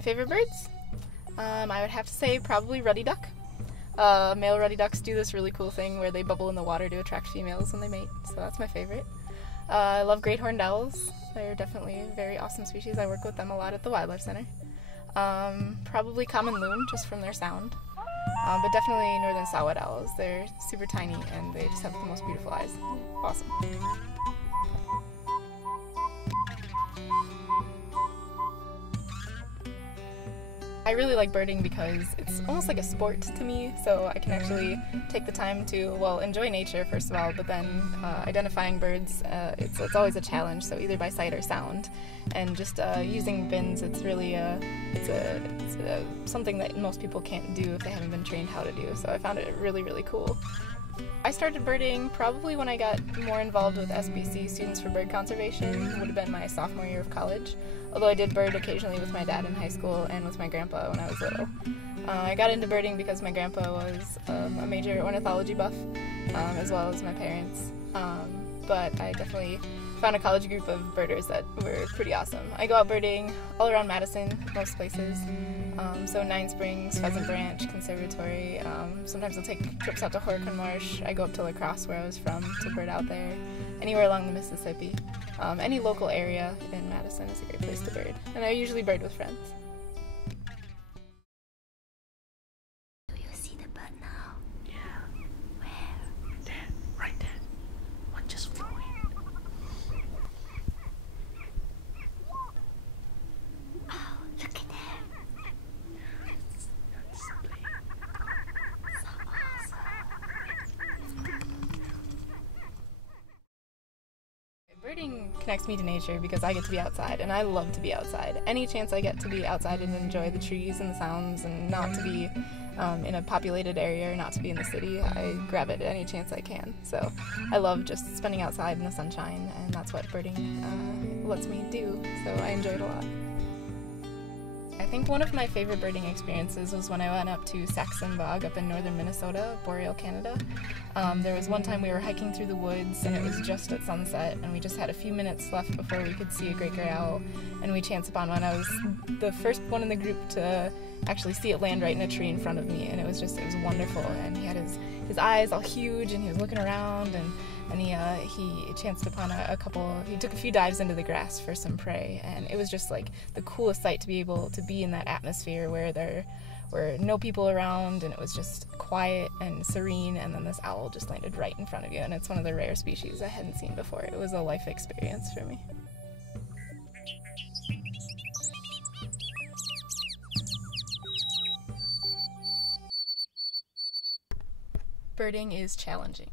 My favorite birds? I would have to say probably ruddy duck. Male ruddy ducks do this really cool thing where they bubble in the water to attract females when they mate, so that's my favorite. I love great horned owls. They're definitely a very awesome species. I work with them a lot at the Wildlife Center. Probably common loon, just from their sound. But definitely northern saw-whet owls. They're super tiny and they just have the most beautiful eyes. Awesome. I really like birding because it's almost like a sport to me, so I can actually take the time to, well, enjoy nature first of all, but then identifying birds, it's always a challenge, so either by sight or sound. And just using bins, it's really something that most people can't do if they haven't been trained how to do, so I found it really, really cool. I started birding probably when I got more involved with SBC, Students for Bird Conservation. It would have been my sophomore year of college, although I did bird occasionally with my dad in high school and with my grandpa when I was little. I got into birding because my grandpa was a major ornithology buff, as well as my parents, but I definitely found a college group of birders that were pretty awesome. I go out birding all around Madison, most places. So Nine Springs, Pheasant Branch, Conservatory. Sometimes I'll take trips out to Horicon Marsh. I go up to La Crosse, where I was from, to bird out there. Anywhere along the Mississippi. Any local area in Madison is a great place to bird. And I usually bird with friends. Do you see the bird now? Yeah. Where? There, right there. One just flew in. Oh, look at that. That's lovely. So awesome. Birding connects me to nature because I get to be outside, and I love to be outside. Any chance I get to be outside and enjoy the trees and the sounds and not to be in a populated area or not to be in the city, I grab it any chance I can. So I love just spending outside in the sunshine, and that's what birding lets me do, so I enjoy it a lot. I think one of my favorite birding experiences was when I went up to Saxon Bog up in northern Minnesota, Boreal, Canada. There was one time we were hiking through the woods and it was just at sunset and we just had a few minutes left before we could see a great gray owl, and we chanced upon one. I was the first one in the group to actually see it land right in a tree in front of me, and it was wonderful. And he had his eyes all huge and he was looking around, and he chanced upon he took a few dives into the grass for some prey, and it was just like the coolest sight to be able to be in that atmosphere where there were no people around and it was just quiet and serene, and then this owl just landed right in front of you, and it's one of the rare species I hadn't seen before. It was a life experience for me. Birding is challenging.